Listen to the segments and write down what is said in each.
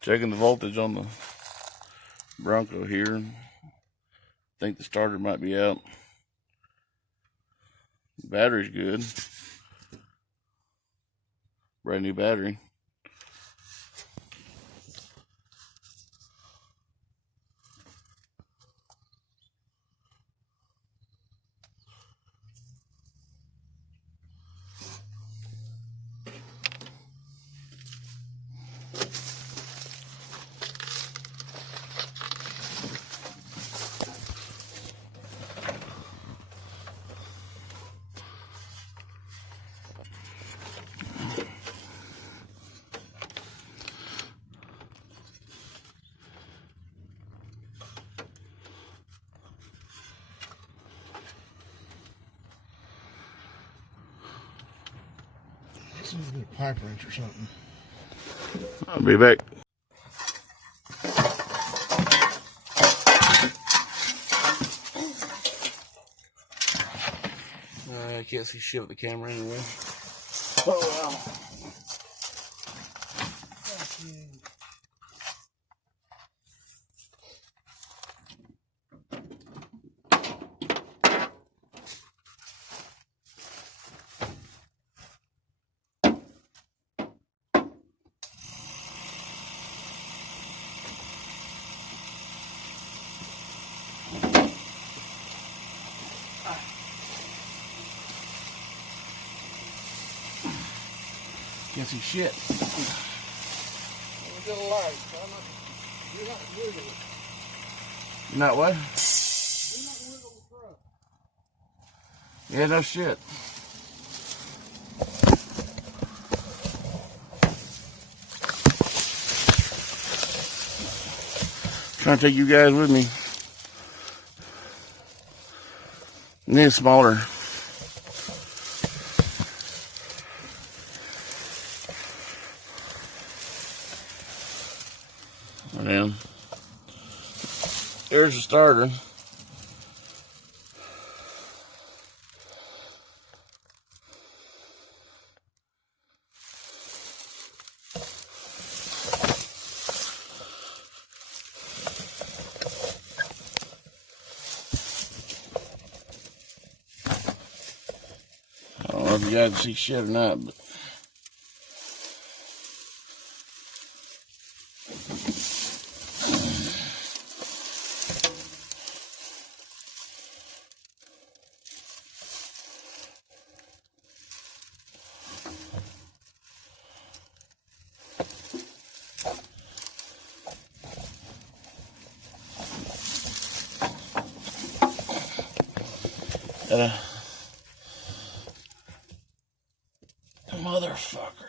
Checking the voltage on the Bronco here. Think the starter might be out. Battery's good. Brand new battery. Seems to be a pipe wrench or something. I'll be back. I can't see shit with the camera anyway. Oh wow. Can't see shit. We're getting light, so you're not wiggling. You're not what? You're not wiggling the truck. Yeah, no shit. Trying to take you guys with me. Need a smaller. And then there's the starter. I don't know if you guys can see shit or not, but motherfucker.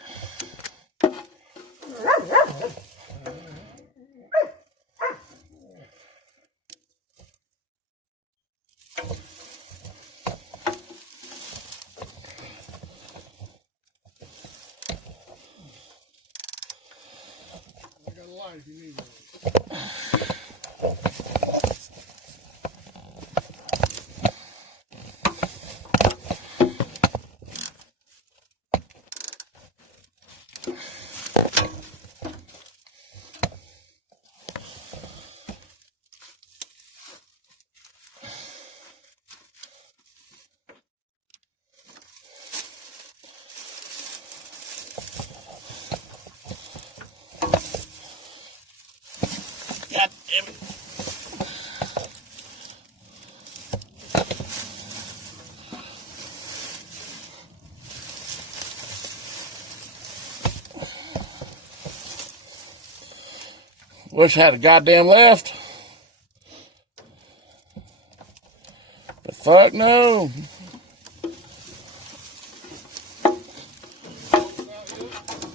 I got a light if you need one. God damn it. Wish I had a goddamn left. But fuck no.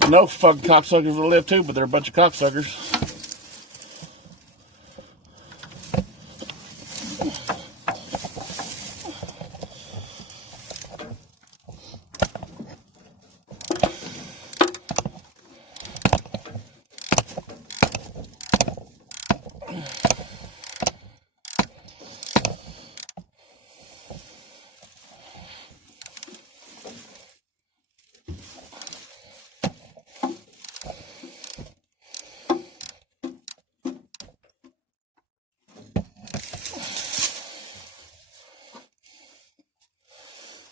No fucking cocksuckers will live too, but they're a bunch of cocksuckers.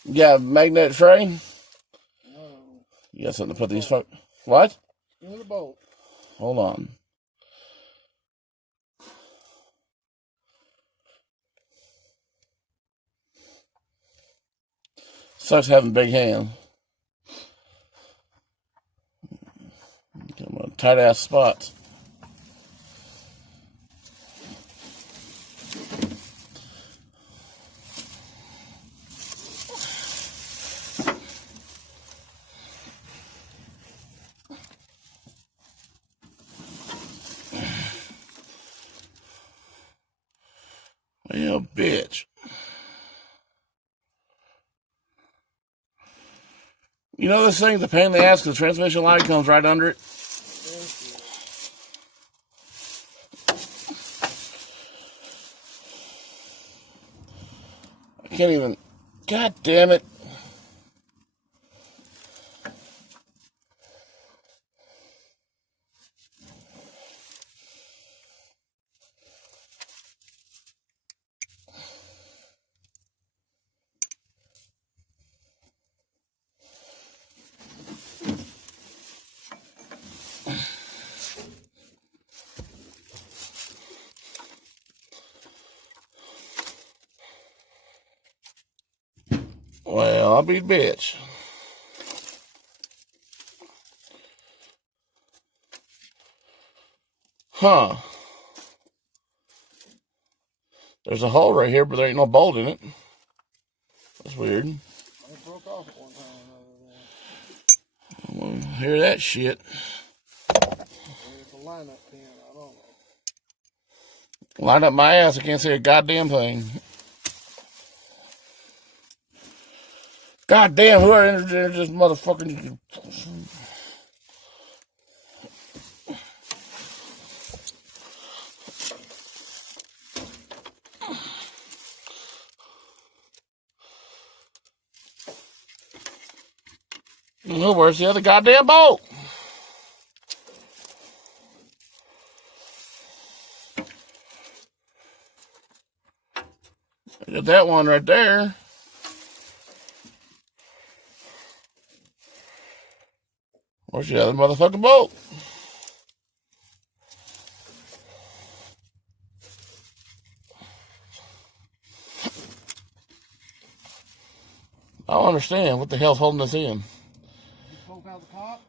You got a magnetic tray? No. You got something to put these fuck. What? In the bolt. Hold on. Sucks having big hands. Come on, tight ass spots. Well, bitch. You know this thing's a pain in the ass because the transmission line comes right under it? I can't even. God damn it. Well, I'll be the bitch. Huh. There's a hole right here, but there ain't no bolt in it. That's weird. It broke off at one time or another. Well, hear that shit. It's a lineup pin. I don't know. Line up my ass. I can't see a goddamn thing. Goddamn, whoever entered this motherfucking. Oh, where's the other goddamn bolt? I got that one right there. Where's the other motherfucking bolt? I don't understand what the hell's holding this in. You poke out the top?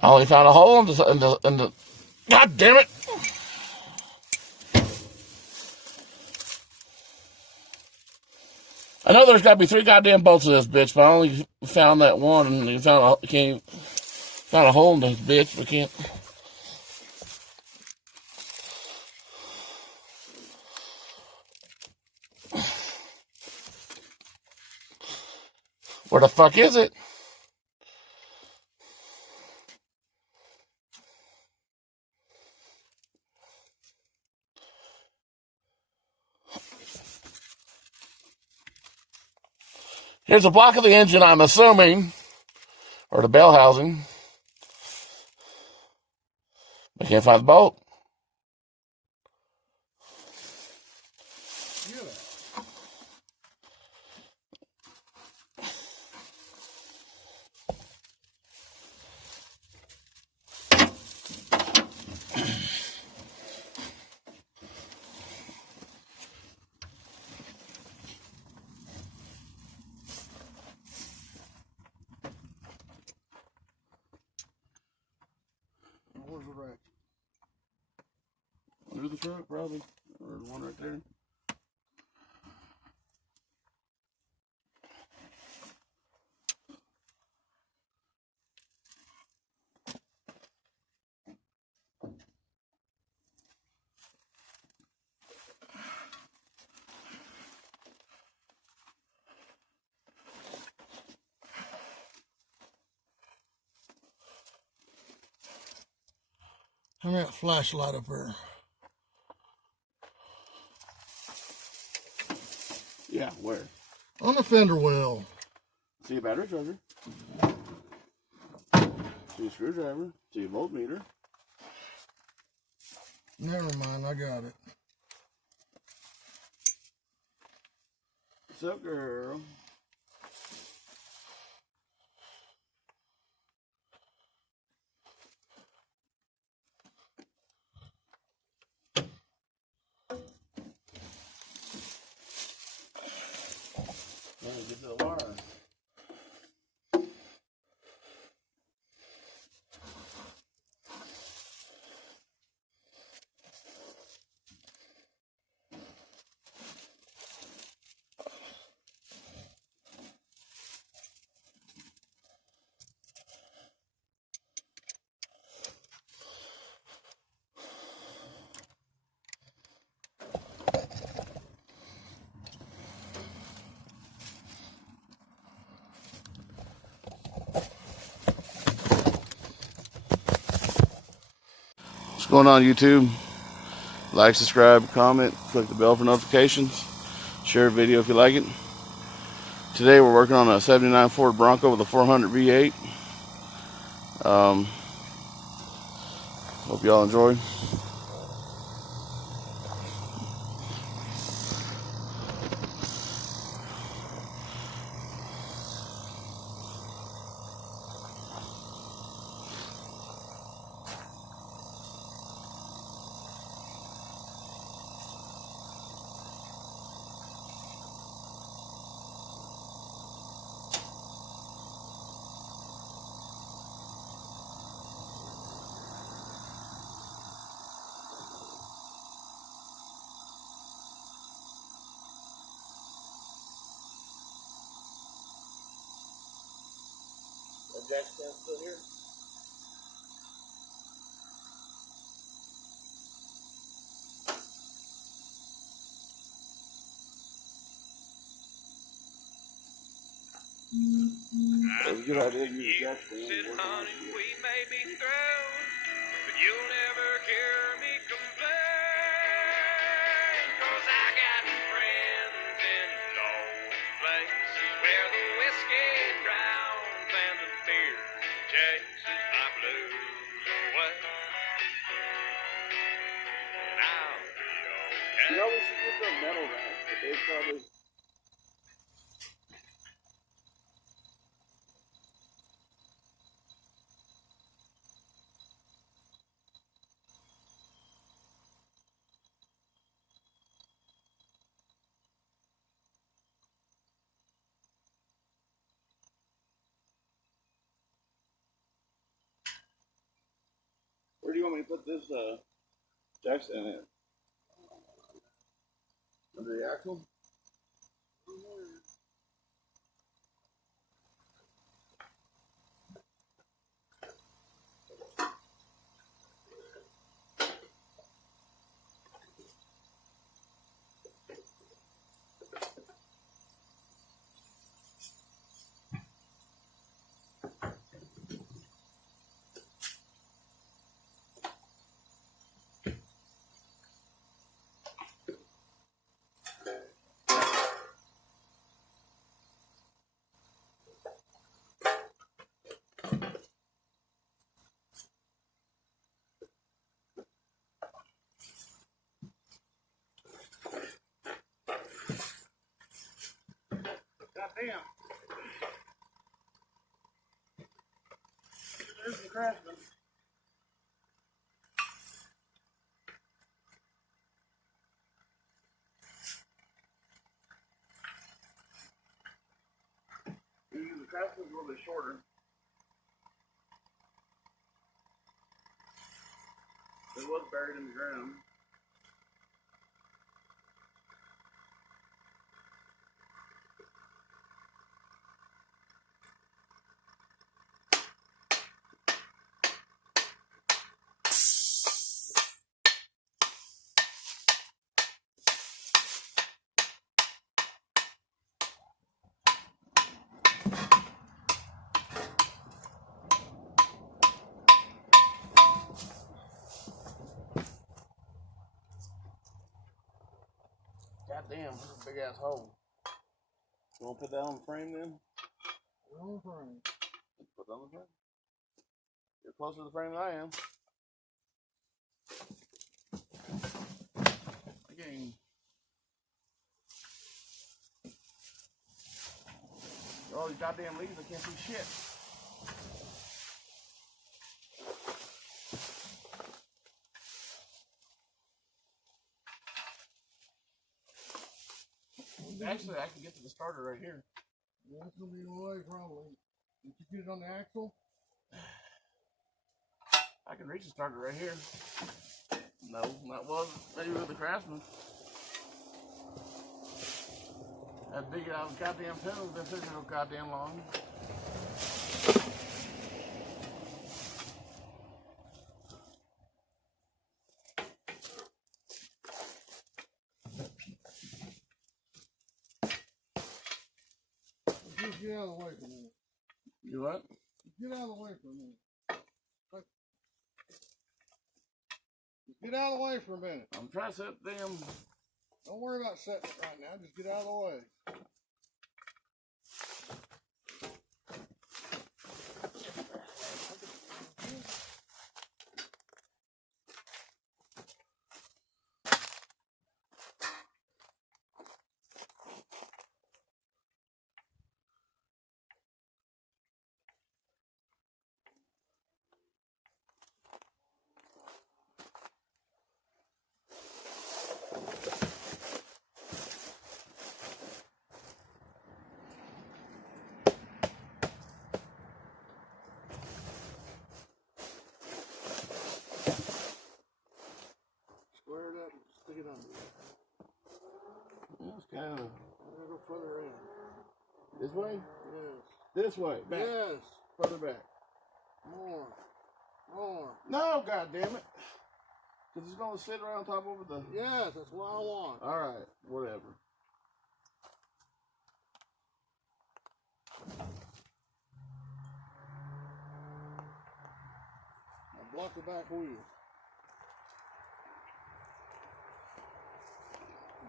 I only found a hole in the God damn it! I know there's got to be 3 goddamn bolts in this bitch, but I only found that one, and you found a hole in this bitch, but can't. Where the fuck is it? Here's a block of the engine, I'm assuming, or the bell housing. I can't find the bolt. Get it. Where's the ratchet? Under the truck, probably. Or the one right there. Turn that flashlight up there. Yeah, where? On the fender well. See a battery charger. See a screwdriver. See a voltmeter. Never mind, I got it. What's up, girl? going on, YouTube? Like, subscribe, comment, click the bell for notifications. Share a video if you like it. Today we're working on a 79 Ford Bronco with a 400 V8. Hope y'all enjoy. Jack stand still here? It was a good idea to use the jack stand. Said, honey, we may be through, but you'll never hear me complain. 'Cause I got friends in low places where the whiskey drowns and the beer chases my blues away. And I'll be okay. You know, we should get some metal racks, but they probably... Where do you want me to put this jack stand in? Under the axle? Goddamn. There's the Craftsman. The Craftsman's a little bit shorter. It was buried in the ground. Goddamn, this is a big ass hole. You want to put that on the frame then? On the frame. Put that on the frame. You're closer to the frame than I am. Again. All these goddamn leaves, I can't see shit. Actually, I can get to the starter right here. Yeah, that's gonna be the way, probably. Did you get it on the axle? I can reach the starter right here. No, that was maybe with the Craftsman. That big goddamn pedal's been sitting so goddamn long. Just get out of the way from me. You what? Get out of the way from me. Get out of the way for a minute. I'm trying to set them. Don't worry about setting it right now. Just get out of the way. Square it up and stick it under. That's kind of Go further in. this way. Yes. This way. Back. Yes. Further back. More. More. No, God damn it. Because it's going to sit around top over the... Yes, that's what I want. All right, whatever. Now block the back wheel.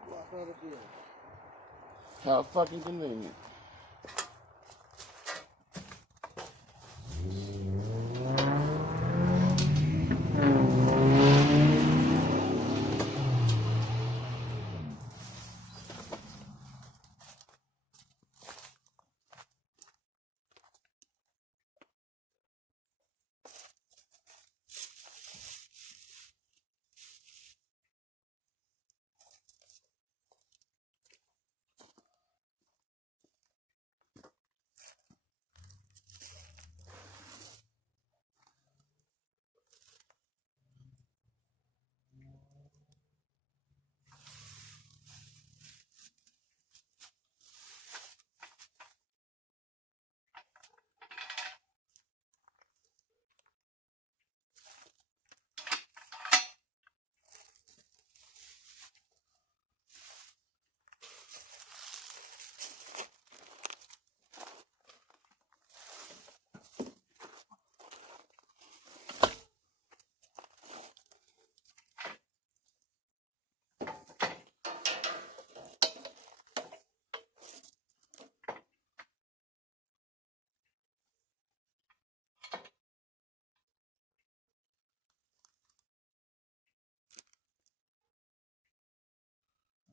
Block right up here. How fucking convenient.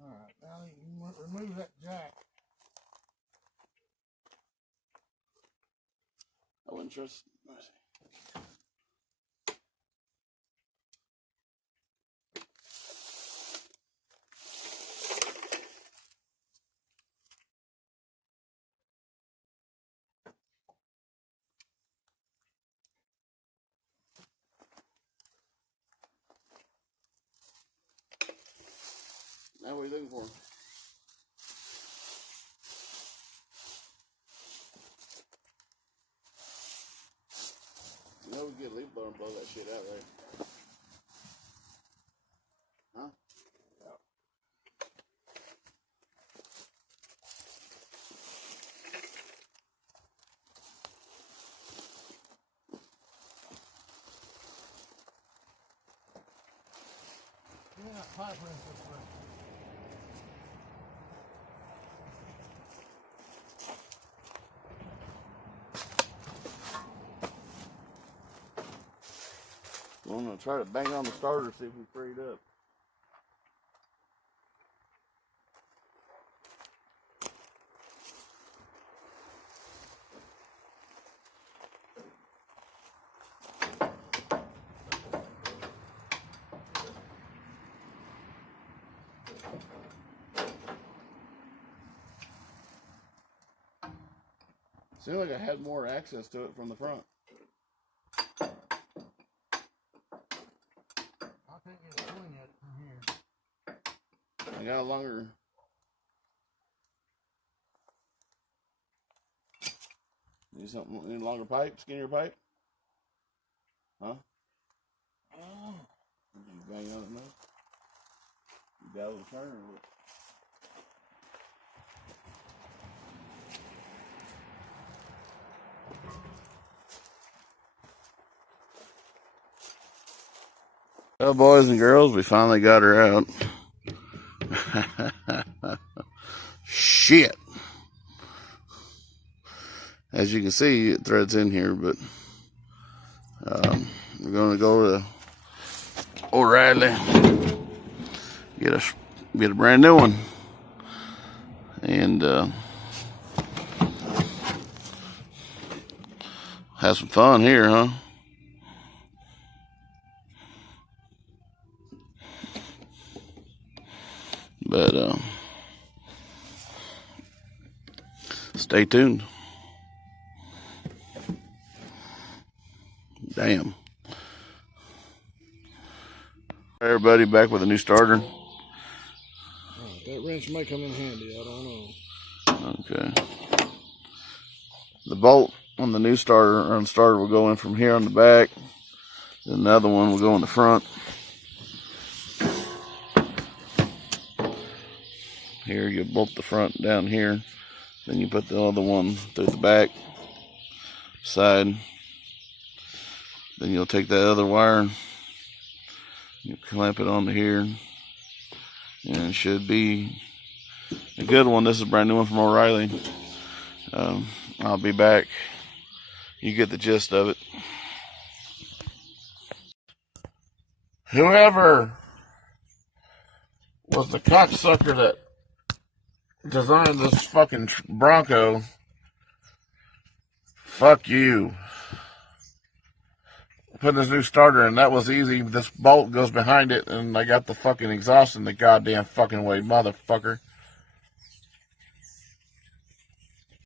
Alright, now you can remove that jack. I wouldn't trust... Let's see. Now what are you looking for? You know we get a leaf blower and blow that shit out, right? Huh? Yeah, that pipe wrench this way. Well, I'm going to try to bang on the starter, see if we free it up. Seemed like I had more access to it from the front. I can't get a swing at it from here. I got a longer... Need something, need a longer pipe, skinnier pipe? Huh? Oh. Did you bang on it, man? You got a little turn or what? Well, boys and girls, we finally got her out. Shit. As you can see, it threads in here, but we're going to go to O'Reilly, get a brand new one, and have some fun here, huh? But stay tuned. Damn. Everybody back with a new starter. That wrench may come in handy, I don't know. Okay. The bolt on the new starter will go in from here on the back. Then the other one will go in the front. Here you bolt the front down here. Then you put the other one through the back side. Then you'll take that other wire, you clamp it onto here, and it should be a good one. This is a brand new one from O'Reilly. I'll be back. You get the gist of it. Whoever was the cocksucker that designed this fucking Bronco, fuck you. Put this new starter in, that was easy. This bolt goes behind it, and I got the fucking exhaust in the goddamn fucking way, motherfucker.